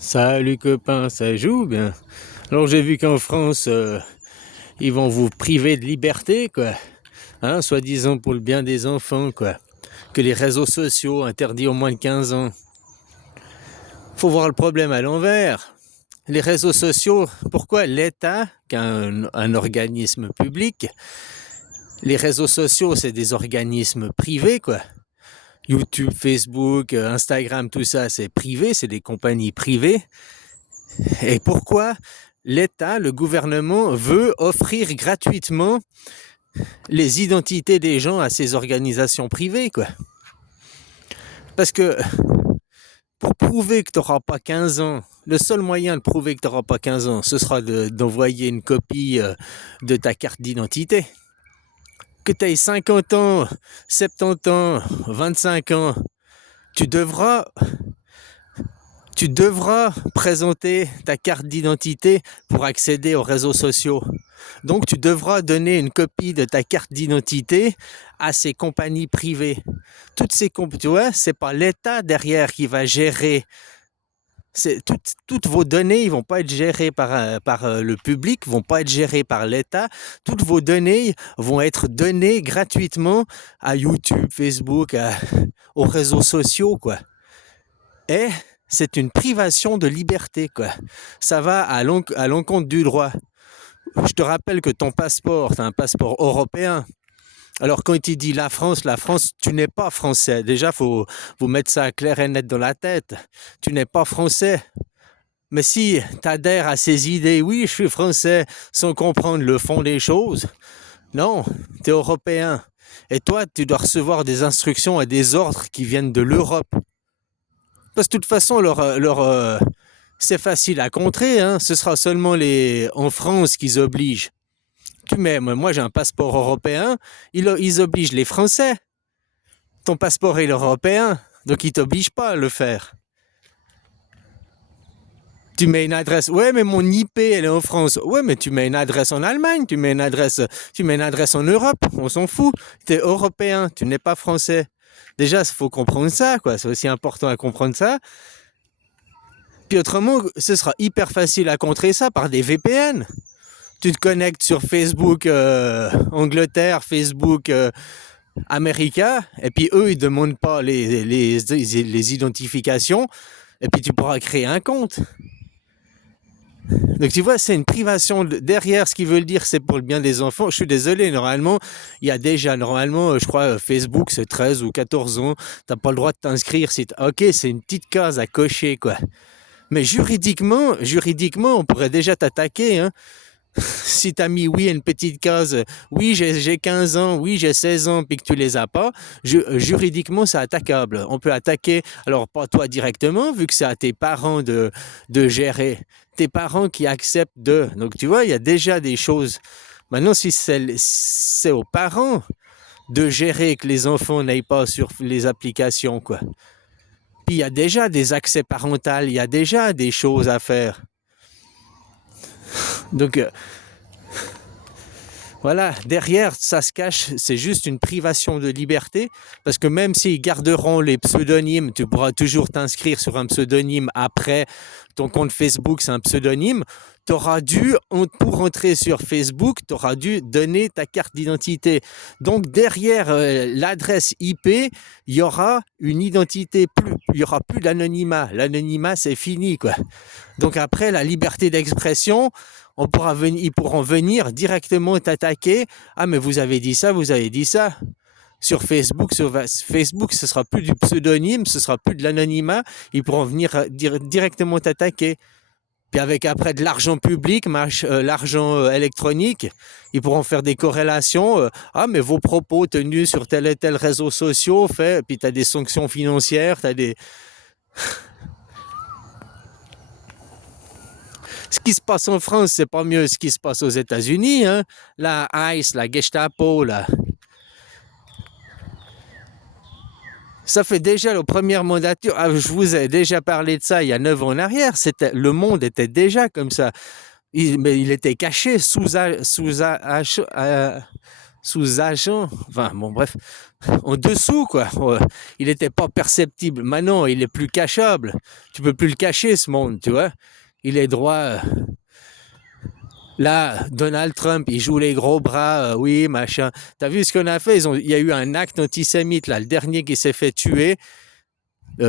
Salut copain, ça joue bien. Alors j'ai vu qu'en France, ils vont vous priver de liberté, quoi. Hein, soi-disant pour le bien des enfants, quoi. Que les réseaux sociaux interdits aux moins de 15 ans. Faut voir le problème à l'envers. Les réseaux sociaux, pourquoi l'État, qu'un organisme public, les réseaux sociaux, c'est des organismes privés, quoi. YouTube, Facebook, Instagram, tout ça, c'est privé, c'est des compagnies privées. Et pourquoi l'État, le gouvernement, veut offrir gratuitement les identités des gens à ces organisations privées, quoi. Parce que pour prouver que tu n'auras pas 15 ans, le seul moyen de prouver que tu n'auras pas 15 ans, ce sera d'envoyer une copie de ta carte d'identité. Que tu aies 50 ans, 70 ans, 25 ans, tu devras présenter ta carte d'identité pour accéder aux réseaux sociaux. Donc, tu devras donner une copie de ta carte d'identité à ces compagnies privées. Toutes ces compagnies, tu vois, c'est pas l'État derrière qui va gérer. Toutes vos données, ils vont pas être gérées par le public, vont pas être gérées par l'État. Toutes vos données vont être données gratuitement à YouTube, Facebook, aux réseaux sociaux, quoi. Et c'est une privation de liberté, quoi. Ça va à l'encontre du droit. Je te rappelle que ton passeport, c'est un passeport européen. Alors quand il dit la France, tu n'es pas français. Déjà, faut vous mettre ça clair et net dans la tête. Tu n'es pas français. Mais si tu adhères à ces idées, oui, je suis français, sans comprendre le fond des choses, non, tu es européen. Et toi, tu dois recevoir des instructions et des ordres qui viennent de l'Europe. Parce que de toute façon, c'est facile à contrer, hein. Ce sera seulement en France qu'ils obligent. Moi j'ai un passeport européen, ils obligent les Français. Ton passeport est européen, donc ils t'obligent pas à le faire. Tu mets une adresse, ouais mais mon IP elle est en France, ouais mais tu mets une adresse en Allemagne, tu mets une adresse en Europe, on s'en fout. Tu es européen, tu n'es pas français. Déjà, il faut comprendre ça, quoi. C'est aussi important à comprendre ça. Puis autrement, ce sera hyper facile à contrer ça par des VPN. Tu te connectes sur Facebook Angleterre, Facebook America, et puis eux, ils ne demandent pas les identifications, et puis tu pourras créer un compte. Donc tu vois, c'est une privation derrière. Ce qu'ils veulent dire, c'est pour le bien des enfants. Je suis désolé, normalement, il y a déjà, je crois, Facebook, c'est 13 ou 14 ans. Tu n'as pas le droit de t'inscrire. Ok, c'est une petite case à cocher, quoi. Mais juridiquement, on pourrait déjà t'attaquer, hein. Si tu as mis oui à une petite case, oui j'ai 15 ans, oui j'ai 16 ans, puis que tu les as pas, juridiquement c'est attaquable. On peut attaquer, alors pas toi directement, vu que c'est à tes parents de gérer, tes parents qui acceptent de. Donc tu vois, il y a déjà des choses. Maintenant, si c'est aux parents de gérer que les enfants n'aillent pas sur les applications, quoi. Puis il y a déjà des accès parentaux, il y a déjà des choses à faire. Donc voilà, derrière, ça se cache, c'est juste une privation de liberté, parce que même s'ils garderont les pseudonymes, tu pourras toujours t'inscrire sur un pseudonyme après ton compte Facebook, c'est un pseudonyme, pour entrer sur Facebook, tu auras dû donner ta carte d'identité. Donc derrière l'adresse IP, il y aura une identité, il y aura plus d'anonymat. L'anonymat, c'est fini, quoi. Donc après, la liberté d'expression, ils pourront venir directement t'attaquer. Ah, mais vous avez dit ça, vous avez dit ça. Sur Facebook, ce sera plus du pseudonyme, ce sera plus de l'anonymat. Ils pourront venir directement t'attaquer. Puis avec après de l'argent public, l'argent électronique, ils pourront faire des corrélations. Ah, mais vos propos tenus sur tel et tel réseau social, puis tu as des sanctions financières, tu as des... Ce qui se passe en France, c'est pas mieux ce qui se passe aux États-Unis, hein. La ICE, la Gestapo, là. Ça fait déjà la première mandature. Ah, je vous ai déjà parlé de ça il y a 9 ans en arrière. Le monde était déjà comme ça. Mais il était caché sous-agent, enfin bon bref, en dessous quoi. Il n'était pas perceptible. Maintenant, il est plus cachable. Tu peux plus le cacher ce monde, tu vois. Il est droit. Là, Donald Trump, il joue les gros bras, oui, machin. T'as vu ce qu'on a fait? Il y a eu un acte antisémite, là, le dernier qui s'est fait tuer,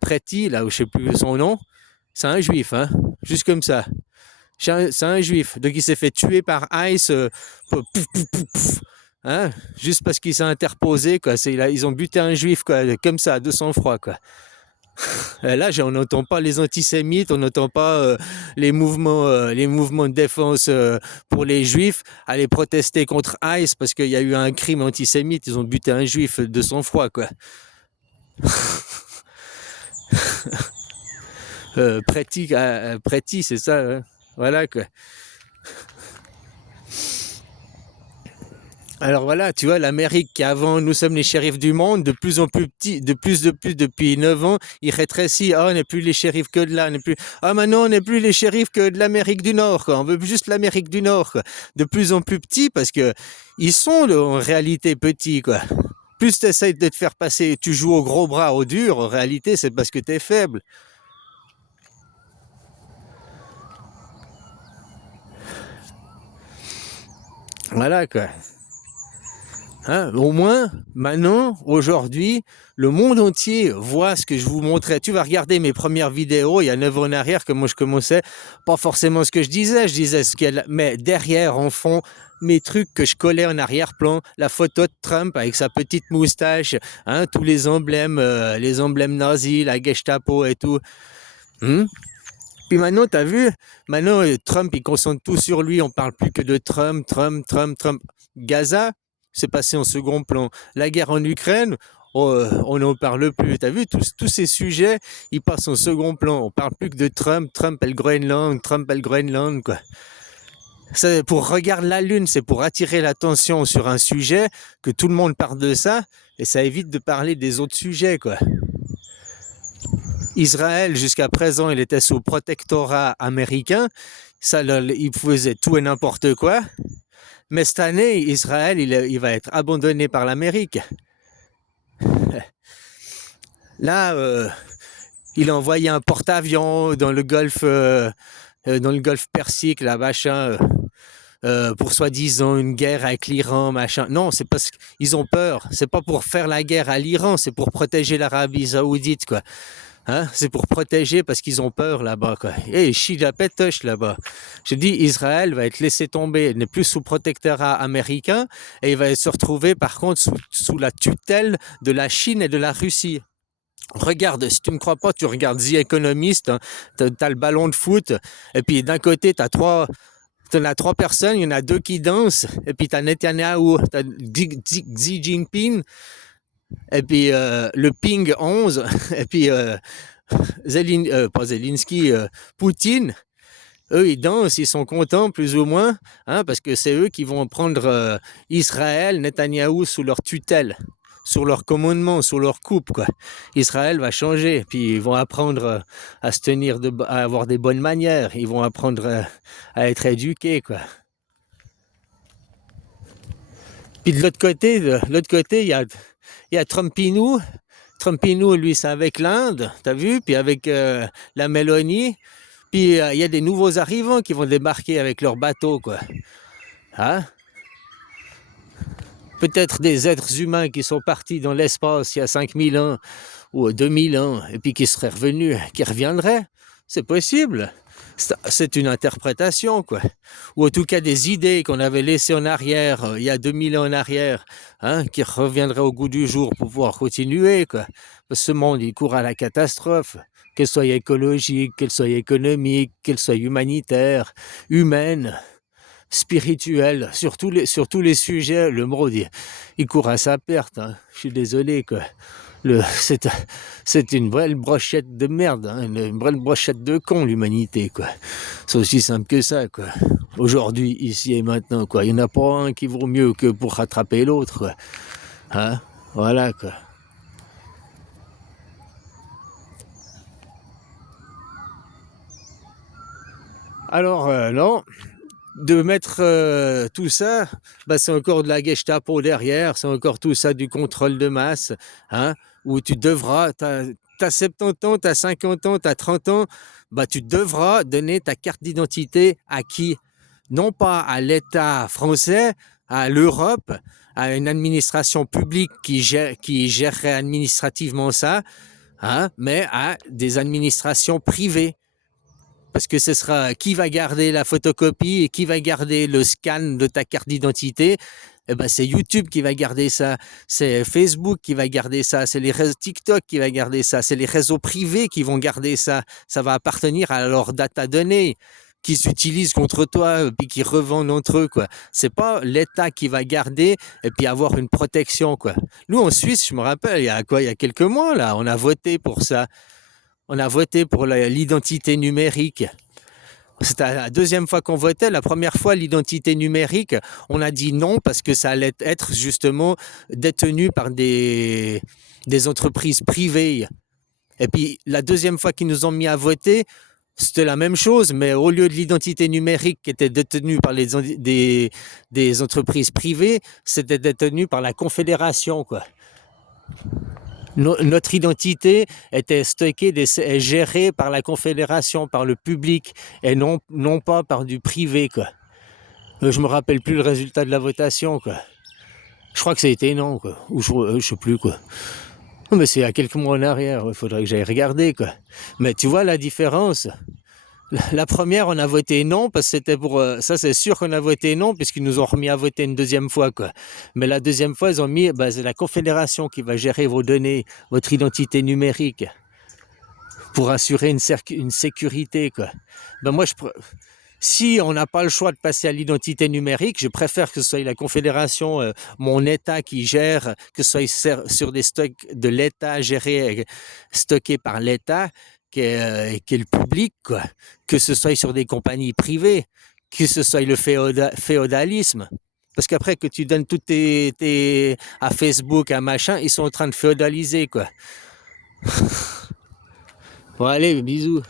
Preti, là, où je sais plus son nom. C'est un juif, hein, juste comme ça. C'est un juif, donc il s'est fait tuer par ICE, pouf, pouf, pouf, pouf, hein, juste parce qu'il s'est interposé, quoi. Ils ont buté un juif, quoi, comme ça, de sang-froid, quoi. Là, on n'entend pas les antisémites, on n'entend pas les mouvements de défense pour les juifs aller protester contre ICE parce qu'il y a eu un crime antisémite, ils ont buté un juif de sang-froid, quoi. Preti, c'est ça, hein. Voilà, quoi. Alors voilà, tu vois, l'Amérique qui avant, nous sommes les shérifs du monde, de plus en plus petits, de plus depuis 9 ans, il rétrécit. Ah, on n'est plus les shérifs que de là, on n'est plus. Ah, maintenant, on n'est plus les shérifs que de l'Amérique du Nord, quoi. On veut juste l'Amérique du Nord, quoi. De plus en plus petits parce que ils sont en réalité petits, quoi. Plus tu essaies de te faire passer, tu joues au gros bras au dur, en réalité, c'est parce que tu es faible. Voilà, quoi. Hein, au moins, maintenant, aujourd'hui, le monde entier voit ce que je vous montrais. Tu vas regarder mes premières vidéos, il y a 9 ans en arrière, que moi je commençais, pas forcément ce que je disais ce qu'elle... Mais derrière, en fond, mes trucs que je collais en arrière-plan, la photo de Trump avec sa petite moustache, hein, tous les emblèmes nazis, la Gestapo et tout. Puis maintenant, t'as vu, maintenant, Trump, il concentre tout sur lui, on parle plus que de Trump, Trump, Trump, Trump. Gaza, c'est passé en second plan. La guerre en Ukraine, on n'en parle plus. T'as vu, tous ces sujets, ils passent en second plan. On parle plus que de Trump, Trump et le Groenland, Trump et le Groenland, quoi. C'est pour regarder la Lune, c'est pour attirer l'attention sur un sujet, que tout le monde parle de ça, et ça évite de parler des autres sujets, quoi. Israël, jusqu'à présent, il était sous protectorat américain. Ça, il faisait tout et n'importe quoi. Mais cette année, Israël, il va être abandonné par l'Amérique. Là, il a envoyé un porte-avions dans le golfe Persique, là, machin, pour soi-disant une guerre avec l'Iran, machin. Non, c'est parce qu'ils ont peur. C'est pas pour faire la guerre à l'Iran, c'est pour protéger l'Arabie Saoudite, quoi. Hein, c'est pour protéger parce qu'ils ont peur là-bas, quoi. Et chie la pétoche là-bas. Je dis, Israël va être laissé tomber, n'est plus sous protectorat américain, et il va se retrouver par contre sous la tutelle de la Chine et de la Russie. Regarde, si tu ne me crois pas, tu regardes The Economist, hein, t'as le ballon de foot, et puis d'un côté, t'en as 3 personnes, il y en a 2 qui dansent, et puis t'as Netanyahu, t'as Xi Jinping, et puis le Ping 11, et puis pas Zelensky, Poutine, eux ils dansent, ils sont contents plus ou moins, hein, parce que c'est eux qui vont prendre Israël, Netanyahou sous leur tutelle, sur leur commandement, sous leur coupe, quoi. Israël va changer, puis ils vont apprendre à se tenir, à avoir des bonnes manières, ils vont apprendre à être éduqués, quoi. Puis de l'autre côté, il y a Trumpinou. Trumpinou, lui, c'est avec l'Inde, t'as vu, puis avec la Mélonie. Puis il y a des nouveaux arrivants qui vont débarquer avec leur bateau, quoi. Hein? Peut-être des êtres humains qui sont partis dans l'espace il y a 5000 ans ou 2000 ans, et puis qui seraient revenus, qui reviendraient. C'est possible. C'est une interprétation, quoi. Ou en tout cas des idées qu'on avait laissées en arrière, il y a 2000 ans en arrière, hein, qui reviendraient au goût du jour pour pouvoir continuer, quoi. Parce que ce monde, il court à la catastrophe, qu'elle soit écologique, qu'elle soit économique, qu'elle soit humanitaire, humaine, spirituelle, sur tous les sujets, le monde, il court à sa perte, hein. Je suis désolé, quoi. C'est une vraie brochette de merde, hein, une vraie brochette de con, l'humanité, quoi. C'est aussi simple que ça, quoi. Aujourd'hui, ici et maintenant, quoi. Il n'y en a pas un qui vaut mieux que pour rattraper l'autre, quoi. Hein? Voilà, quoi. Alors, non, de mettre tout ça, bah, c'est encore de la Gestapo derrière, c'est encore tout ça du contrôle de masse, hein, où tu devras, t'as 70 ans, t'as 50 ans, t'as 30 ans, bah, tu devras donner ta carte d'identité à qui? Non pas à l'État français, à l'Europe, à une administration publique qui gérerait administrativement ça, hein, mais à des administrations privées. Parce que ce sera qui va garder la photocopie et qui va garder le scan de ta carte d'identité. Eh ben, c'est YouTube qui va garder ça, c'est Facebook qui va garder ça, c'est les réseaux TikTok qui va garder ça, c'est les réseaux privés qui vont garder ça. Ça va appartenir à leurs données qui s'utilisent contre toi puis qui revendent entre eux, quoi. C'est pas l'État qui va garder et puis avoir une protection, quoi. Nous en Suisse, je me rappelle, il y a quelques mois là, on a voté pour ça. On a voté pour l'identité numérique. C'était la deuxième fois qu'on votait. La première fois, l'identité numérique, on a dit non parce que ça allait être justement détenu par des entreprises privées. Et puis la deuxième fois qu'ils nous ont mis à voter, c'était la même chose, mais au lieu de l'identité numérique qui était détenue par des entreprises privées, c'était détenu par la Confédération, quoi. Notre identité était stockée et gérée par la Confédération, par le public, et non pas par du privé, quoi. Je me rappelle plus le résultat de la votation, quoi. Je crois que ça a été non, quoi. Ou je sais plus, quoi. Non, mais c'est il y a quelques mois en arrière, il faudrait que j'aille regarder, quoi. Mais tu vois la différence. La première, on a voté non, parce que c'était pour... ça, c'est sûr qu'on a voté non, puisqu'ils nous ont remis à voter une deuxième fois, quoi. Mais la deuxième fois, ils ont mis... Bah, c'est la Confédération qui va gérer vos données, votre identité numérique, pour assurer une sécurité, quoi. Ben moi, si on n'a pas le choix de passer à l'identité numérique, je préfère que ce soit la Confédération, mon État qui gère, que ce soit sur des stocks de l'État gérés, stockés par l'État, qu'est le public, quoi. Que ce soit sur des compagnies privées, que ce soit le féodalisme. Parce qu'après que tu donnes tout à Facebook, à machin, ils sont en train de féodaliser, quoi. Bon, allez, bisous.